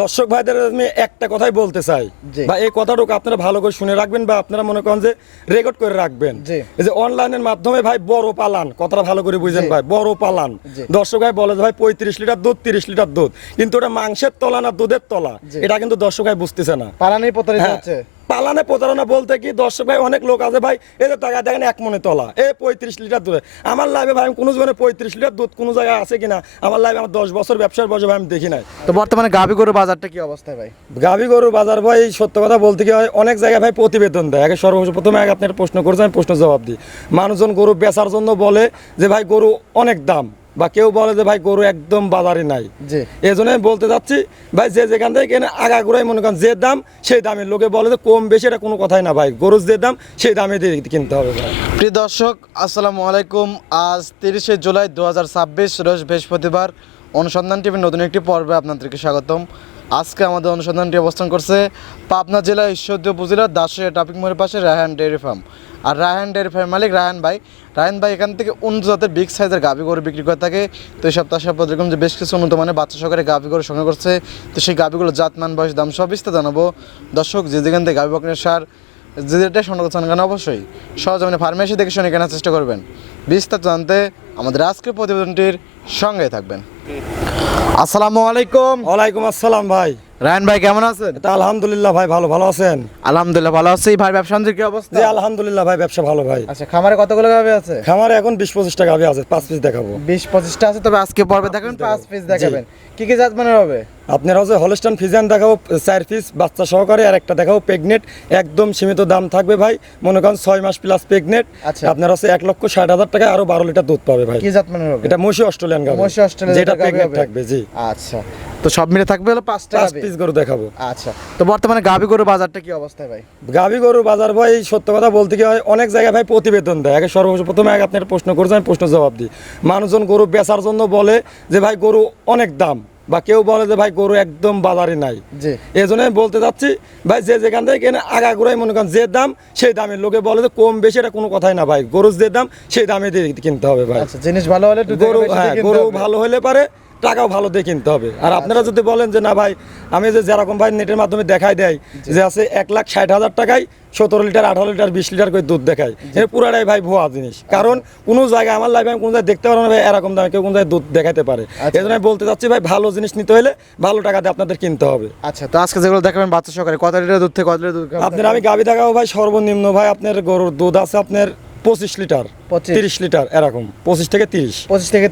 দর্শক ভাইদের আমি একটা কথাই বলতে চাই, বা এই কথাটুকু আপনারা ভালো করে শুনে রাখবেন বা আপনারা মনে করেন যে রেকর্ড করে রাখবেন। এই যে অনলাইনের মাধ্যমে ভাই বড় পালান, কথাটা ভালো করে বুঝেন ভাই, বড় পালান দর্শক ভাই বলে যে ভাই 35 লিটার দুধ 30 লিটার দুধ, কিন্তু ওটা মাংসের তলা না দুধের তলা, এটা কিন্তু দর্শক ভাই বুঝতেছে না। পালানেই প্রতারিত হচ্ছে। পালানে প্রতারণা বলতে কি দর্শক ভাই অনেক লোক আছে ভাই, এই যে টাকা দেখেন এক মনে তলা, এই 35 লিটার দুধ। আমার লাইভে ভাই আমি কোনো জীবনে 35 লিটার দুধ কোনো জায়গায় আছে কিনা আমার লাইভে, আমার 10 বছর ব্যবসার বয়সে ভাই আমি দেখি নাই। তো বর্তমানে গাভী গরুর বাজারটা কি অবস্থায় ভাই? গাভী গরুর বাজার ভাই সত্য কথা বলতে কি হয়, অনেক জায়গায় ভাই প্রতিবেদন দেয়। আগে সর্বপ্রথমে আগে আপনার প্রশ্ন করেছেন, আমি প্রশ্ন জবাব দিই। মানুষজন গরু বেচার জন্য বলে যে ভাই গরু অনেক দাম, বা কেউ বলে যে ভাই গরু একদম বাজারে নাই। এই জন্য আমি বলতে চাচ্ছি ভাই, যে যেখান থেকে কেনে আগাগোড়াই মনে করেন যে দাম সেই দামের, লোকে বলে যে কম বেশি, এটা কোনো কথাই না ভাই, গরুর যে দাম সেই দামে দিয়ে কিনতে হবে ভাই। প্রিয় দর্শক আসসালামু আলাইকুম। আজ 30শে জুলাই 2026 রোজ বৃহস্পতিবার। অনুসন্ধান টিভির নতুন একটি পর্বে আপনাদেরকে স্বাগতম। আজকে আমাদের অনুসন্ধানটি অবস্থান করছে পাবনা জেলার ঈশ্বরদী উপজেলার দাসুরিয়া ট্রাফিক মোড়ের পাশে রায়হান ডেয়ারি ফার্ম। আর রায়হান ডেয়ারি ফার্মের মালিক রায়হান ভাই। রায়হান ভাই এখান থেকে উন্নত জাতের বিগ সাইজের গাভী গরু বিক্রি করে থাকে। তো এই সপ্তাহ এরকম যে বেশ কিছু উন্নত মানের বাচ্চা সহকারে গাভী গরু সংগ্রহ করছে। তো সেই গাভীগুলো জাতমান, বয়স, দাম সব বিস্তারিত জানাবো। দর্শক যে যেখান থেকে গাভী বকনের সার যেটা সংগ্রহ করছেন কেন অবশ্যই সহজে ফার্মেসি দেখে শুনে কেনার চেষ্টা করবেন। বিস্তারিত জানতে আমাদের আজকের প্রতিবেদনটির সঙ্গে থাকবেন। আসসালামু আলাইকুম। ওয়ালাইকুম আসসালাম ভাই। রায়হান ভাই কেমন আছেন? আলহামদুলিল্লাহ ভাই, ভালো আছেন? আলহামদুলিল্লাহ ভালো আছি ভাই। ব্যবসা কি অবস্থা? জি আলহামদুলিল্লাহ ভাই, ব্যবসা ভালো ভাই। আচ্ছা, খামারে কতগুলো গাভী আছে? খামারে এখন 20-25টা গাভী আছে, 5 পিস দেখাবো। 20-25টা আছে, তবে আজকে পর্বে দেখাবেন 5 পিস দেখাবেন। কি জাত মানের হবে? আপনার হচ্ছে হলস্টাইন ফ্রিজিয়ান দেখাবো 4 পিস বাচ্চা সহকারে, আর একটা দেখাবো প্রেগনেট। একদম সীমিত দাম থাকবে ভাই, মনে করেন 6 মাস প্লাস প্রেগনেট। আচ্ছা, আপনার হচ্ছে 1,60,000 টাকা, আরো 12 লিটার দুধ পাবে ভাই। কি জাত মানের হবে? এটা মশি অস্ট্রেলিয়ান গাভী, মশি অস্ট্রেলিয়ান যেটা প্রেগনেট থাকবে। জি আচ্ছা, তো সব মিলে থাকবে হলো 5টা 5 পিস গরু দেখাবো। আচ্ছা, তো বর্তমানে গাভী গরুর বাজারটা কি অবস্থায় ভাই? গাভী গরুর বাজার ভাই সত্য কথা বলতে কি হয়, অনেক জায়গায় ভাই প্রতিবেদন দেয়। আগে সর্বপ্রথমে আগে আপনার প্রশ্ন করেছেন, আমি প্রশ্ন জবাব দিই। মানুষজন গরু বেচার জন্য বলে যে ভাই গরু অনেক দাম, বা কেউ বলে যে ভাই গরু একদম বাজারে নাই। এই জন্য আমি বলতে চাচ্ছি ভাই, যে যেখান থেকে কেনে আগাগোড়াই মনে করেন যে দাম সেই দামের, লোকে বলে যে কম বেশি, এটা কোনো কথাই না ভাই, গরুর যে দাম সেই দামে দিয়ে কিনতে হবে ভাই। জিনিস ভালো হলে গরু ভালো হলে পারে টাকাও ভালো দিয়ে কিনতে হবে। আর আপনারা যদি বলেন যে না ভাই, আমি যে যেরকম ভাই নেটের মাধ্যমে দেখাই দেয় যে আছে 1,60,000 টাকায় 17 লিটার 18 লিটার 20 লিটার করে দুধ দেখায়, এটা পুরাটাই ভাই ভুয়া জিনিস। কারণ কোনো জায়গায় আমার লাইফে আমি কোনো জায়গায় দেখতে পারবো না ভাই এরকম দামে কেউ কোনো জায়গায় দুধ দেখাতে পারে। এই জন্য আমি বলতে চাচ্ছি ভাই, ভালো জিনিস নিতে হলে ভালো টাকা দিয়ে আপনাদের কিনতে হবে। আচ্ছা, তো আজকে যেগুলো দেখাবেন বাচ্চা সহকারে কত লিটার দুধ থেকে কত লিটার দুধ আপনার আমি গাভী দেখাবো ভাই, সর্বনিম্ন ভাই আপনার গরুর দুধ আছে আপনার 25 লিটার 30 লিটার, এরকম 25 থেকে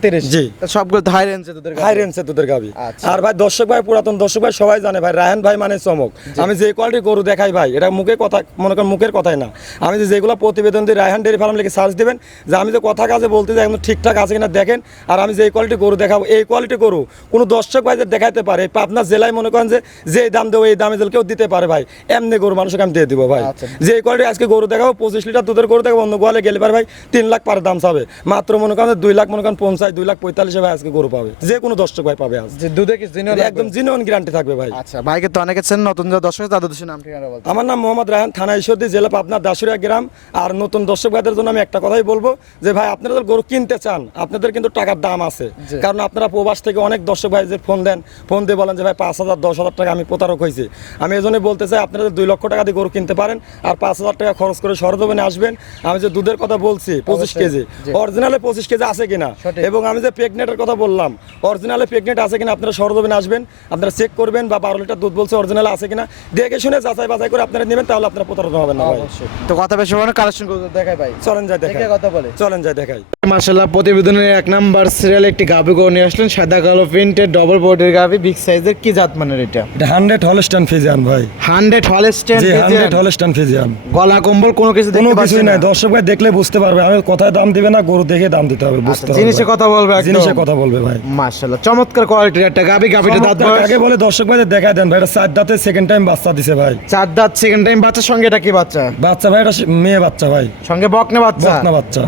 30। জি, সবগুলো হাই রেঞ্জের দুধের গাভী। হাই রেঞ্জের দুধের গাভী। আর ভাই দর্শক ভাই, পুরাতন দর্শক ভাই সবাই জানে ভাই, রায়হান ভাই মানে চমক। আমি যে কোয়ালিটির গরু দেখাই ভাই, এটা মুখে কথা, মনে করেন মুখের কথাই না। আমি যেগুলো প্রতিবেদন দিই, রায়হান ডেয়ারি ফার্ম লিখে সার্চ দেবেন, যে আমি যে কথা কাজে বলতে যাই একদম ঠিকঠাক আছে কিনা দেখেন। আর আমি যে কোয়ালিটি গরু দেখাবো, এই কোয়ালিটি গরু কোনো দর্শক ভাই দেখাইতে পারে পাবনা জেলায়, মনে করেন যে দাম দেবো এই দামে কেউ দিতে পারে ভাই, এমনি গরু মানুষকে আমি দিয়ে দিব ভাই। যে কোয়ালিটি আজকে গরু দেখাবো 25 লিটার দুধের গরু দেখাবো, অন্য গোয়ালে গেলে পারে ভাই 3 লাখ পার দাম চাবে, মাত্র মনে করেন 2 লাখ, মনে করেন 50, 2,45,000 ভাই আজকে গরু পাবে, যে কোনো দর্শক ভাই পাবে। আজ যে দুধে কি একদম জিনিয়ন গ্যারান্টি থাকবে ভাই। আচ্ছা, ভাইকে তো অনেকে চেনেন, নতুন যে দর্শক তাদের দেশের নাম ঠিকানা বলতে। আমার নাম মোহাম্মদ রায়হান, থানা ঈশ্বরদী, জেলা পাবনা, দাসুরিয়া গ্রাম। আর নতুন দর্শক ভাইদের জন্য আমি একটা কথাই বলবো, যে ভাই আপনারা যদি গরু কিনতে চান, আপনাদের কিন্তু টাকার দাম আছে। কারণ আপনারা প্রবাস থেকে অনেক দর্শক ভাই যে ফোন দেন, ফোন দিয়ে বলেন যে ভাই 5,000 10,000 টাকা আমি প্রতারক হয়েছি। আমি এই জন্য বলতে চাই, আপনারা 2 লক্ষ টাকা দিয়ে গরু কিনতে পারেন, আর 5,000 টাকা খরচ করে সরজমিনে আসবেন। আমি যে দুধের কথা বলছি 25 কেজি, অরিজিনালে 25 কেজি আছে কিনা, এবং আমি যে প্রেগনেটের কথা বললাম অরিজিনালে প্রেগনেট আছে কিনা, আপনারা সরজমিনে আসবেন, আপনারা চেক করবেন, বা 12 লিটার দুধ বলছে অরিজিনাল আছে কিনা দেখে শুনে যাচাই বাছাই করে আপনারা নেবেন, তাহলে আপনারা প্রতারণা হবেন না ভাই। তো কথা বেশি হবে না, কালেকশন করে দেখাই ভাই। চলেন যাই দেখাই, কথা বলে চলেন যাই দেখাই। মাশাআল্লাহ, প্রতিবেদনের 1 নাম্বার সিরিয়াল একটি গাভী গরু নিয়ে আসলেন, সাদা কালো প্রিন্টের ডবল বডির গাভী, বিগ সাইজের। কি জাত মানের এটা? এটা 100 হলস্টাইন ফ্রিজিয়ান ভাই। 100 হলস্টাইন ফ্রিজিয়ান। জি, 100 হলস্টাইন ফ্রিজিয়ান। গলা কম্বল কোনো কিছু দেখতে পাচ্ছেন না? দর্শক ভাই দেখলে বুঝতে পারবে, আমি কথায় দাম দিবে না, গরু দেখে দাম দিতে হবে, বুঝতে হবে। জিনিসে কথা বলবে, একদম জিনিসে কথা বলবে ভাই। মাশাআল্লাহ, চমৎকার কোয়ালিটির একটা গাভী। গাভীটা দাঁত আগে বলে দর্শক ভাই দেখায় দেন ভাই, এটা 4 দাঁতে সেকেন্ড টাইম বাচ্চা দিছে ভাই। 4 দাঁত সেকেন্ড টাইম বাচ্চার সঙ্গে এটা কি বাচ্চা? বাচ্চা ভাই, এটা মেয়ে বাচ্চা ভাই, সঙ্গে বকনা বাচ্চা।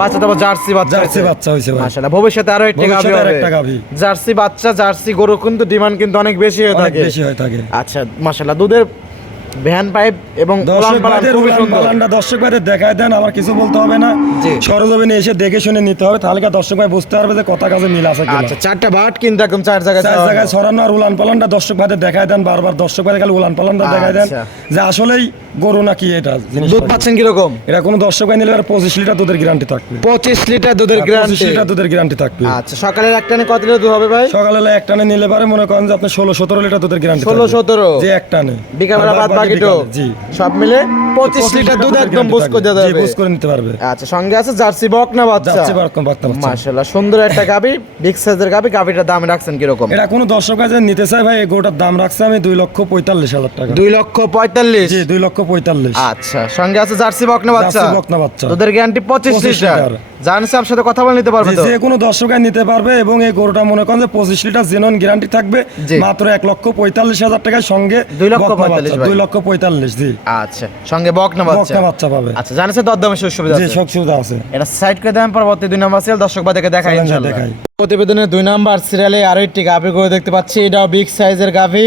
বাচ্চা তো জার্সি বাচ্চা। জার্সি বাচ্চা হইছে ভাই। মাশাআল্লাহ, ভবিষ্যতে আরো একটা গাভী হবে। জার্সি বাচ্চা, জার্সি গরু কিন্তু ডিমান্ড কিন্তু অনেক বেশি হয়ে থাকে। আচ্ছা, মাশাআল্লাহ, দুধের ভ্যান পাইপ এবং দর্শক উলান পালান ভাইদের খুবই উলান সুন্দর। পালানটা দর্শক ভাইদের দেখায় দেন, আমার কিছু বলতে হবে না। জি। সরজমিনে এসে দেখে শুনে নিতে হবে, তাহলে কি দর্শক ভাই বুঝতে পারবে যে কথা কাজে মিল আছে কিনা। আচ্ছা, চারটা বাট কিন্তু একদম চার জায়গায় চার ছড়ানো। জায়গায় ছড়ানো, আর উলান পালানটা দর্শক ভাইদের দেখায় দেন বারবার। দর্শক ভাইদের খালি উলান পালানটা দেখায় দেন আচ্ছা। যে আসলেই গরু নাকি এটা জিনিস। দুধ পাচ্ছেন কিরকম? এটা কোনো দর্শক ভাই নিলে 25 লিটার দুধের গ্যারান্টি থাকবে। 25 লিটার দুধের 25 গ্যারান্টি। লিটার দুধের গ্যারান্টি থাকবে। আচ্ছা, সকালের এক টানে কত লিটার দুধ হবে ভাই? সকালে এক টানে নিলে পারে মনে করেন যে আপনি 16-17 লিটার দুধের গ্যারান্টি 16-17 যে এক টানে। বিকালবেলা আর বাদ বাকি বাকিটো বিকালে, জি। সব মিলে 25 লিটার দুধ একদম বুঝ করে দেওয়া জি, যাবে। বুঝ করে নিতে পারবে। আচ্ছা, সঙ্গে আছে জার্সি বক না বাচ্চা? যাচ্ছে বারকম বাচ্চা। মাশাআল্লাহ, সুন্দর একটা গাবি, বিগ সাইজের গাবি। গাবিটার দাম রাখছেন কিরকম? এটা কোনো দর্শক আছে নিতে চাই ভাই, এই গরুটার দাম রাখছে আমি 2,45,000 টাকা। 2,45,000। জি, 2,45,000। আচ্ছা, সঙ্গে আছে জার্সি বক না বাচ্চা? জার্সি বকনা বাচ্চা। দুধের গ্যারান্টি 25 25 লিটার। লিটার। জানছে আপনার সাথে কথা বলে নিতে পারবে জি, তো? যে কোনো দর্শক নিতে পারবে, এবং এই গরুটা মনে করেন যে 25 লিটার জেনুইন গ্যারান্টি থাকবে জি। মাত্র 1,45,000 টাকার সঙ্গে। 2,45,000 ভাই। 2,45,000। জি, আচ্ছা, সঙ্গে বক না বাচ্চা? বকনা বাচ্চা পাবে। আচ্ছা, জানছে দরদামের সুবিধা জি, আছে? সব সুবিধা আছে। এটা সাইড করে দেন, পরবর্তী 2 নাম্বার সিরিয়াল দর্শক বাদেরকে দেখাই চলেন ইনশাআল্লাহ। দেখাই। প্রতিবেদনের 2 নাম্বার সিরিয়ালে আরো একটি গাভী গরু দেখতে পাচ্ছি। এটাও বিগ সাইজের গাভী,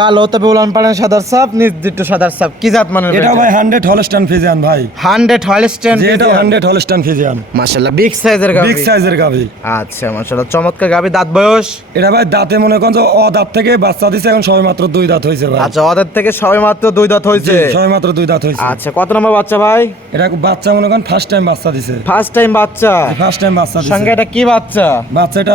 কালো, তবে উলান পালান সাদার সাপ, নির্দিষ্ট সাদার সাপ। কি জাত মানের? এটা ভাই 100 হলস্টাইন ফ্রিজিয়ান ভাই। 100 হলস্টাইন। যে এটা 100 হলস্টাইন ফ্রিজিয়ান। মাশাআল্লাহ, বিগ সাইজের গাভী। বিগ সাইজের গাভী। আচ্ছা, মাশাআল্লাহ, চমৎকার গাভী। দাঁত বয়স? এটা ভাই দাঁতে মনে করেন যে দাঁত থেকে বাচ্চা দিছে, এখন সবে মাত্র 2 দাঁত হয়েছে ভাই। আচ্ছা, ওদের থেকে সবে মাত্র 2 দাঁত হয়েছে। সবে মাত্র 2 দাঁত হয়েছে। আচ্ছা, কত নম্বর বাচ্চা ভাই? এটা বাচ্চা মনে করেন ফার্স্ট টাইম বাচ্চা দিছে। ফার্স্ট টাইম বাচ্চা? ফার্স্ট টাইম বাচ্চা দিছে। সঙ্গে এটা কি বাচ্চা? বাচ্চা এটা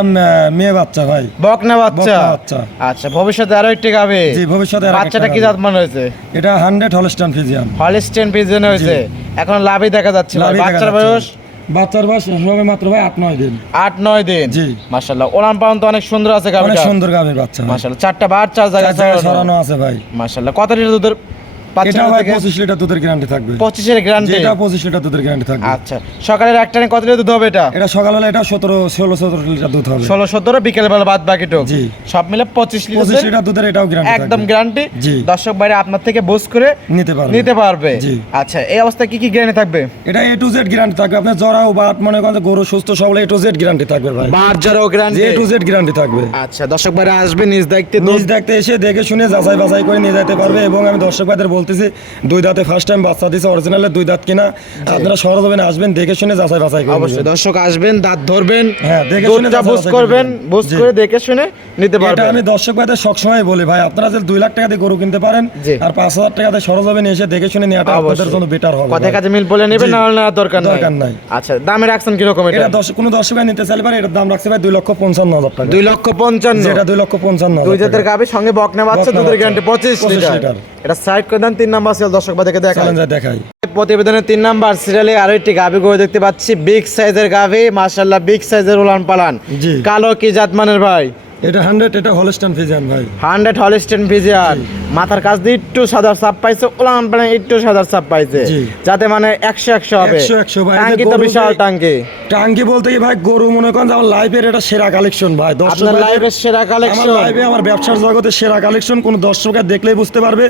মেয়ে বাচ্চা ভাই। বকনা বাচ্চা? বকনা বাচ্চা। আচ্ছা, ভবিষ্যতে আরো একটি গাভী? জি, ভবিষ্যতে আর একটা বাচ্চাটা কি গাভী। জাত মান হয়েছে? এটা 100 হলস্টাইন ফ্রিজিয়ান। হলস্টাইন ফ্রিজিয়ান হয়েছে। এখন লাভই দেখা যাচ্ছে ভাই। লাভই দেখা বাচ্চার যাচ্ছে। বয়স? বাচ্চার বয়স সবে মাত্র ভাই 8-9 দিন। 8-9 দিন। জি। মাশাআল্লাহ, ওলান পালন তো অনেক সুন্দর আছে অনেক গাভীটা। সুন্দর গাভীর বাচ্চা ভাই। মাশাআল্লাহ, চারটা বার চার জায়গায় চার জায়গায় ছড়ানো আছে ভাই। মাশাআল্লাহ, কত লিটার দুধের পাচ্ছেন এটা ভাই থেকে? 25 লিটার দুধের গ্যারান্টি থাকবে। 25 এর গ্যারান্টি? যেটা 25 লিটার দুধের গ্যারান্টি থাকবে। আচ্ছা, সকালের এক টানে কত লিটার দুধ হবে এটা? এটা সকালবেলা এটা 16-17 লিটার দুধ হবে। 16-17, বিকেল বেলা বাদ বাকিটুক জি। সব মিলে 25 25 লিটার লিটার দুধের এটাও গ্যারান্টি একদম গ্যারান্টি। জি। দর্শক বাইরে আপনার থেকে বুঝ করে নিতে পারবে। জি। আচ্ছা, এই অবস্থায় কি কি গ্যারান্টি থাকবে? এটা A to Z গ্যারান্টি থাকবে। আপনার জরাও বাট মনে করেন যে গরু সুস্থ সবল A to Z গ্যারান্টি থাকবে ভাই। বার জড়ো guarantee? A to Z guarantee থাকবে। আচ্ছা, দর্শক বাইরে আসবে নিজ দায়িত্বে নিজ দেখতে এসে দেখে শুনে যাচাই বাছাই করে নিয়ে যেতে পারবে। এবং আমি দর্শক ভাইদের বলতেছি 2 দাঁতে ফার্স্ট টাইম বাচ্চা দিছে, অরিজিনালের 2 দাঁত কিনা। আপনারা সরজমিনে আসবেন, দেখে শুনে যাচাই বাছাই করে অবশ্যই নেবেন। দর্শক আসবেন, দাঁত ধরবেন, হ্যাঁ, দেখে শুনে দুধটা যাচাই বুঝ বাছাই করবেন, করবেন। বুঝ জি। করে দেখে শুনে নিতে এটা পারবেন। আমি দর্শক ভাইদের সবসময় বলি ভাই, আপনারা যে 2 লাখ টাকা দিয়ে গরু কিনতে পারেন, জি। আর 5,000 টাকা দিয়ে সরজমিনে এসে দেখে শুনে নেওয়াটা আপনাদের অবশ্যই। জন্য বেটার হবে কথায় ভাই। কাজে মিল বলে নেবেন, জি। না হলে নেওয়ার দরকার দরকার নাই। আচ্ছা, দামে রাখছেন কিরকম এটা? এটা কোনো দর্শক ভাই নিতে চাইলে পারে, এটার দাম রাখছে ভাই 2,55,000 টাকা। 2,55,000। যেটা 2,55,000 দুই জাতের গাভী, সঙ্গে বকনা বাচ্চা, বকনা দুধের বাচ্চা। Guarantee 25 25 litre. লিটার। এটা সাইড করে দেন, 3 নাম্বার সিরিয়াল দর্শক বাদেরকে দেখাই। চলেন যাই দেখাই। প্রতিবেদনের 3 নাম্বার সিরিয়ালে আরো একটি গাভী গরু দেখতে পাচ্ছি, বিগ সাইজের গাভী। মাশাআল্লাহ, বিগ সাইজের উলান পালান। জি। কালো কি জাত মানের ভাই? এটা 100, এটা হলস্টাইন ফ্রিজিয়ান ভাই। 100 হলস্টাইন ফ্রিজিয়ান। মাথার কাছ দিয়ে একটু সাদার সাপ পাইছে, উলান পালান একটু সাদার সাপ পাইছে, জি। যাতে মানে 100 হবে। 100 ভাই। টাঙ্কি তো গরু বিশাল যে- টাঙ্কি। টাঙ্কি বলতে কি ভাই, গরু মনে করেন যে আমার লাইফের এটা সেরা কালেকশন ভাই। দর্শক আপনার ভাইদের- লাইভের সেরা আমার কালেকশন। লাইভে আমার ব্যবসার জগতে সেরা কালেকশন। কোন দর্শকের দেখলেই বুঝতে পারবে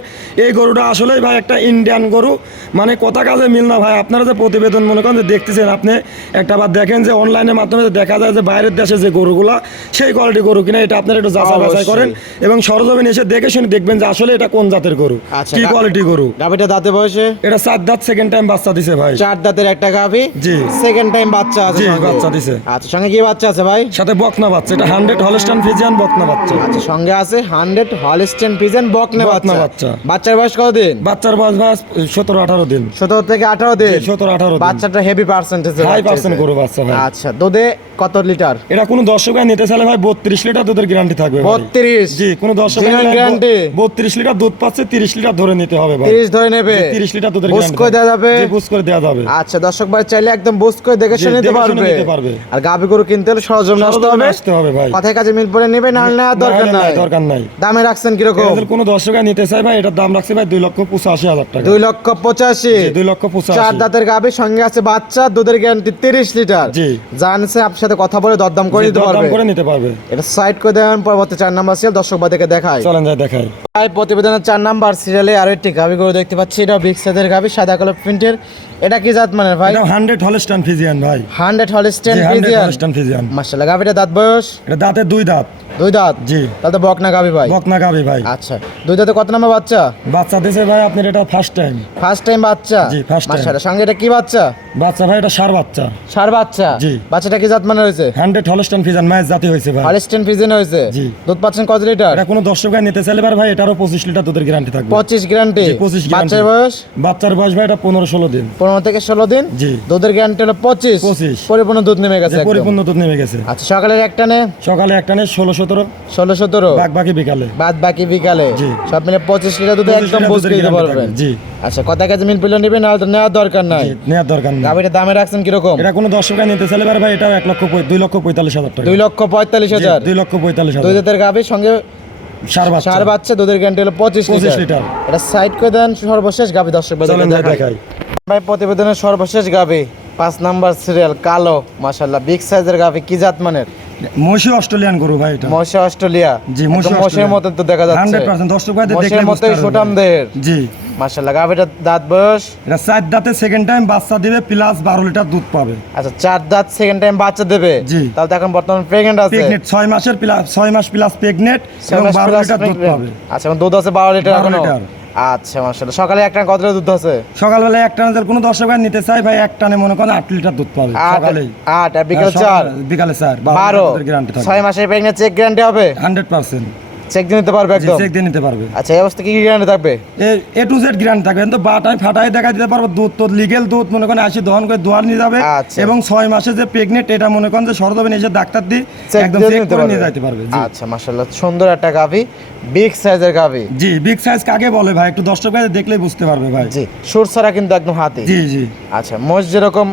এই গরুটা আসলেই ভাই একটা ইন্ডিয়ান গরু। মানে কথা কাজে মিল না ভাই। আপনারা যে প্রতিবেদন মনে করেন যে দেখতেছেন, আপনি একটা বার দেখেন যে অনলাইনের মাধ্যমে যে দেখা যায় যে বাইরের দেশে যে গরুগুলা সেই কোয়ালিটি গরু কিনা, এটা আপনারা একটু যাচাই বাছাই করেন এবং সরজমিন এসে দেখে শুনে দেখবেন যে আসলে এটা কোন জাতের গরু, আচ্ছা, কি কোয়ালিটি গরু। গাভীটা দাঁতে বয়সে? এটা 4 দাঁত, সেকেন্ড টাইম বাচ্চা দিছে ভাই। 4 দাঁতের একটা গাভী। জি। সেকেন্ড টাইম বাচ্চা আছে জি, সঙ্গে? বাচ্চা দিছে। আচ্ছা, সঙ্গে কি বাচ্চা আছে ভাই? সাথে বকনা বাচ্চা। এটা 100 হলস্টাইন ফ্রিজিয়ান বকনা বাচ্চা। আচ্ছা, সঙ্গে আছে 100 হলস্টাইন ফ্রিজিয়ান বকনা বকনা বাচ্চা। বাচ্চা। বাচ্চার বয়স কত দিন? বাচ্চার বয়স ভাই 17-18 দিন। 17 থেকে 18 দিন। 17-18 দিন। বাচ্চাটা হেভি পার্সেন্টেজ। হাই পার্সেন্ট গরু বাচ্চা ভাই। আচ্ছা, দুধে কত লিটার? এটা কোনো দর্শক ভাই নিতে চাইলে ভাই 32 লিটার দুধের গ্যারান্টি থাকবে ভাই। 32? জি, কোনো দর্শক Genuine guarantee? 32 লিটার দুধ পাচ্ছে, 30 লিটার ধরে নিতে হবে ভাই। 30 ধরে নেবে? জি, 30 লিটার দুধের বুঝ guarantee করে দেওয়া থাকবে। যাবে? জি, বুঝ করে দেওয়া যাবে। আচ্ছা, দর্শক ভাই চাইলে একদম বুঝ করে দেখে জি, শুনে নিতে দেখে শুনে পারবে। নিতে পারবে। আর গাভী গরু কিনতে হলে সরজমিনে আসতে হবে। সরজমিনে আসতে হবে ভাই। কথায় কাজে মিল পড়ে নেবে, না হলে নেওয়ার দরকার না, নাই। দরকার নাই। দামে রাখছেন কিরকম? এদের কোনো দর্শক ভাই নিতে চাই ভাই, এটার দাম রাখছে ভাই 2,85,000 টাকা। 2,85,000। জি, 2,85,000 4 দাঁতের গাভী, সঙ্গে আছে বাচ্চা, দুধের গ্যারান্টি 30 লিটার। জি। জানছে আপনার সাথে কথা বলে দরদাম করে জি, নিতে দরদাম পারবে। করে নিতে পারবে। এটা সাইড করে দেন, পরবর্তী 4 নাম্বার সিরিয়াল দর্শক বাদেরকে দেখায়। চলেন যাই দেখাই। এই প্রতিবেদনের 4 নাম্বার সিরিয়ালে আরো একটি গাভী গরু দেখতে পাচ্ছি। এটা বিগ সাইজের গাভী, সাদা কালো প্রিন্টের। এটা কি জাত মানের ভাই? এটা 100 হলস্টাইন ফ্রিজিয়ান ভাই। 100 হলস্টাইন জি, 100 ফ্রিজিয়ান। Holstein Friesian. মাশাআল্লাহ, গাভীটা দাঁত বয়স? এটা দাঁতে 2 দাঁত। দুই দাঁত জি। তাতে বকনা গাবি ভাই। বকনা গাবি ভাই। আচ্ছা, দুই দাঁতে কত নম্বর বাচ্চা? বাচ্চা দিয়েছে ভাই আপনার এটা ফার্স্ট টাইম। ফার্স্ট টাইম বাচ্চা? জি, first time। মাশাআল্লাহ। সঙ্গে এটা কি বাচ্চা? বাচ্চা ভাই এটা সার বাচ্চা। ষাঁড় বাচ্চা? জি। বাচ্চাটা কি জাত মানে হয়েছে? 100 হলস্টাইন ফ্রিজিয়ান মায়ের জাতি হয়েছে ভাই। হলস্টেইন ফ্রিজিয়ান হয়েছে? জি। দুধ পাচ্ছেন কত লিটার? এটা কোনো দর্শক ভাই নিতে চাইলে ভাই এটারও 25 লিটার দুধের গ্যারান্টি থাকবে। 25 গ্যারান্টি? জি, 25 guarantee। বাচ্চার বয়স? বাচ্চার বয়স ভাই এটা 15-16 দিন। 15 থেকে 16 দিন? জি। দুধের গ্যারান্টি হলো 25? 25। পরিপূর্ণ দুধ নেমে গেছে যে একদম। পরিপূর্ণ দুধ নেমে গেছে। আচ্ছা, সকালের একটা নে? সকালে একটা নেই 16-17, 16-17? বাকি বিকালে। বাদ বাকি বিকালে? জি। সব মিলে 25 লিটার দুধ 25 একদম লিটার বুঝতে দুধের দিতে guarantee পারবেন। থাকবে। জি। আচ্ছা, কত কেজি মিল পিলো নেবেন আর নেওয়ার দরকার নাই? জি, নেওয়ার দরকার নেই। গাভীর দামে রাখছেন কিরকম? এটা কোনো দর্শক ভাই নিতে চাইলে ভাই এটাও 2,45,000 টাকা। 2,45,000? 2,45,000। দুই দাঁতের গাভীর সঙ্গে সার বাচ্চা। ষাঁড় বাচ্চা, দুধের গ্যারান্টি হলো 25 25 লিটার। লিটার। এটা সাইড করে দেন। সর্বশেষ গাভী দর্শক চলেন ভাই দেখাই। ভাই প্রতিবেদনের সর্বশেষ গাভী 5 নাম্বার সিরিয়াল, কালো মাশাআল্লাহ, বিগ সাইজের গাভী। কি জাত মানের? মহিষী অস্ট্রেলিয়ান গরু ভাই এটা। মহিষী অস্ট্রেলিয়া? জি, মহিষী একদম মোষের অস্ট্রেলিয়া। মতন তো দেখা যাচ্ছে। 100% দর্শক ভাই মোষের দেখলে বুঝতে মতোই পারবে সুঠাম ভাই। দেহের। জি। মাশাআল্লাহ। গাভীটা দাঁত বয়স? এটা 4 দাঁতে সেকেন্ড টাইম বাচ্চা দিবে প্লাস 12 লিটার দুধ পাবে। আচ্ছা, 4 দাঁত সেকেন্ড টাইম বাচ্চা দেবে? জি। তাহলে তো এখন বর্তমান প্রেগন্যান্ট আছে? প্রেগনেট 6 মাসের প্লাস 6 মাস প্লাস প্রেগনেট এবং 6 মাস 12 plus লিটার দুধ pregnant। পাবে। আচ্ছা, এখন দুধ আছে 12 লিটার 12 এখনো? লিটার। আচ্ছা মাশাআল্লাহ। সকালে একটা কত লিটার দুধ আছে? সকালবেলা এক টানে কোনো দর্শক ভাই নিতে চাই ভাই এক টানে মনে করেন 8 লিটার দুধ পাবে 8 সকালেই। 8 আর বিকাল হ্যাঁ, 4? বিকালে 4 12? গ্যারান্টি থাকবে 6 মাসের প্রেগন্যান্ট চেক গ্যারান্টি হবে? 100%। চেক দিয়ে নিতে পারবে জি, একদম? চেক দিয়ে নিতে পারবে। আচ্ছা, এই অবস্থা কি কি গ্যারান্টি থাকবে? এ টু জেড গ্যারান্টি থাকবে তো বাটাই ফাটাই দেখা দিতে পারবো দুধ তো লিগেল দুধ মনে করেন আসি দহন করে দোয়ার নিয়ে যাবে আচ্ছা। এবং 6 মাসে যে প্রেগনেট এটা মনে করেন যে সরদবে এসে ডাক্তার দিয়ে চেক একদম দিয়ে চেক নিতে করে পারবে? নিয়ে যেতে পারবে। জি। আচ্ছা মাশাআল্লাহ, সুন্দর একটা গাভী, বিগ সাইজের গাভী। জি, বিগ সাইজ কাকে বলে ভাই একটু দর্শক ভাই দেখলেই বুঝতে পারবে ভাই। জি, সুর ছাড়া কিন্তু একদম হাতি। জি জি। আচ্ছা, মোষ যেরকম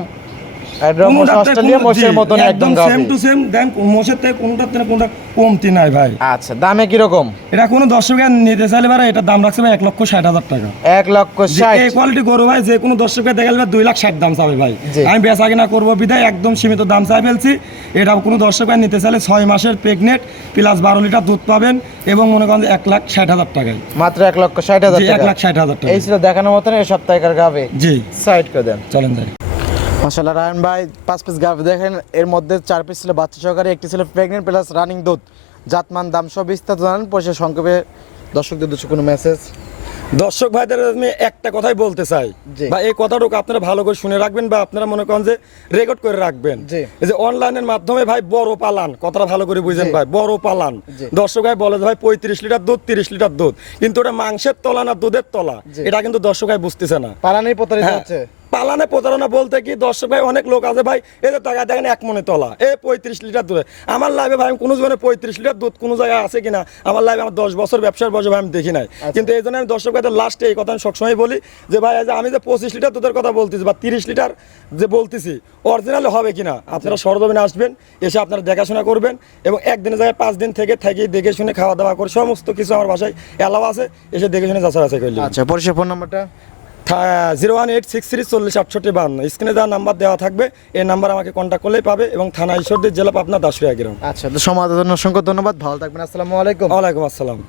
একদম মোষ অস্ট্রেলিয়া মোষের মতন একদম সেম গাভী। টু সেম দেন মোষের থেকে কোনটার থেকে কোনটা কমতি নাই ভাই। আচ্ছা, দামে কি রকম? এটা কোনো দর্শক ভাই নিতে চাইলে ভাই এটা দাম রাখছে ভাই 1,60,000 টাকা। 1,60,000? এই কোয়ালিটি গরু ভাই যে কোনো দর্শককে দেখালে 2,60,000 দাম চাবে ভাই। জি। আমি বেচা কিনা করবো বিদায় একদম সীমিত দাম চাই ফেলছি। এটা কোনো দর্শক ভাই নিতে চাইলে 6 মাসের প্রেগনেট প্লাস 12 লিটার দুধ পাবেন এবং মনে করেন 1,60,000 টাকায়। মাত্র 1,60,000 জি, টাকা? 1,60,000 টাকা। এই ছিল দেখানোর মতন এই সপ্তাহের গাভী। জি, সাইড করে দেন। চলেন যাই। মাশাআল্লাহ, রায়হান ভাই 5 পিস গাভী দেখেন, এর মধ্যে 4 পিস ছিল বাচ্চা সহকারে, একটি ছিল প্রেগনেন্ট প্লাস রানিং দুধ। জাতমান দাম সব বিস্তারিত জানান, পয়সা সংক্ষেপে দর্শকদের উদ্দেশ্যে কোনো মেসেজ? দর্শক ভাইদের আমি একটা কথাই বলতে চাই জি। বা এই কথাটুকু আপনারা ভালো করে শুনে রাখবেন বা আপনারা মনে করেন যে রেকর্ড করে রাখবেন। জি। এই যে অনলাইনের মাধ্যমে ভাই বড় পালান কথাটা ভালো করে বুঝেন জি। ভাই বড় পালান জি। দর্শক ভাই বলে যে ভাই 35 লিটার দুধ 30 লিটার দুধ কিন্তু ওটা মাংসের তলা না দুধের তলা জি। এটা কিন্তু দর্শক ভাই বুঝতেছে না। পালানেই প্রতারিত হ্যাঁ, হচ্ছে। পালানে প্রতারণা বলতে কি দর্শক ভাই অনেক লোক আছে ভাই এই যে টাকা দেখেন 1 মনে তলা এই 35 লিটার দুধ আমার লাইভে ভাই আমি কোনো জীবনে 35 লিটার দুধ কোনো জায়গায় আছে কিনা আমার লাইভে আমার 10 বছর ব্যবসার বয়সে ভাই আমি দেখি নাই। কিন্তু এই জন্য আমি দর্শক ভাইদের লাস্টে এই কথা আমি সবসময় বলি যে ভাই এই যে আমি যে 25 লিটার দুধের কথা বলতেছি বা 30 লিটার যে বলতেছি অরিজিনাল হবে কিনা আপনারা সরজমিনে আসবেন এসে আপনারা দেখাশোনা করবেন এবং একদিনের জায়গায় 5 দিন থেকে দেখে শুনে খাওয়া দাওয়া করে সমস্ত কিছু আমার বাসায় এলাও আছে এসে দেখে শুনে যাচাই করলে। আচ্ছা, পরিষেবা ফোন নাম্বারটা? 01863406852 স্ক্রিনে যা নাম্বার দেওয়া থাকবে এই নাম্বার আমাকে কন্ট্যাক্ট করলেই পাবে এবং থানা ঈশ্বরদী জেলা পাবনা দাসুরিয়া গ্রাম। আচ্ছা, তো সমাধানের জন্য অসংখ্য ধন্যবাদ, ভালো থাকবেন, আসসালামু আলাইকুম। ওয়ালাইকুম আসসালাম।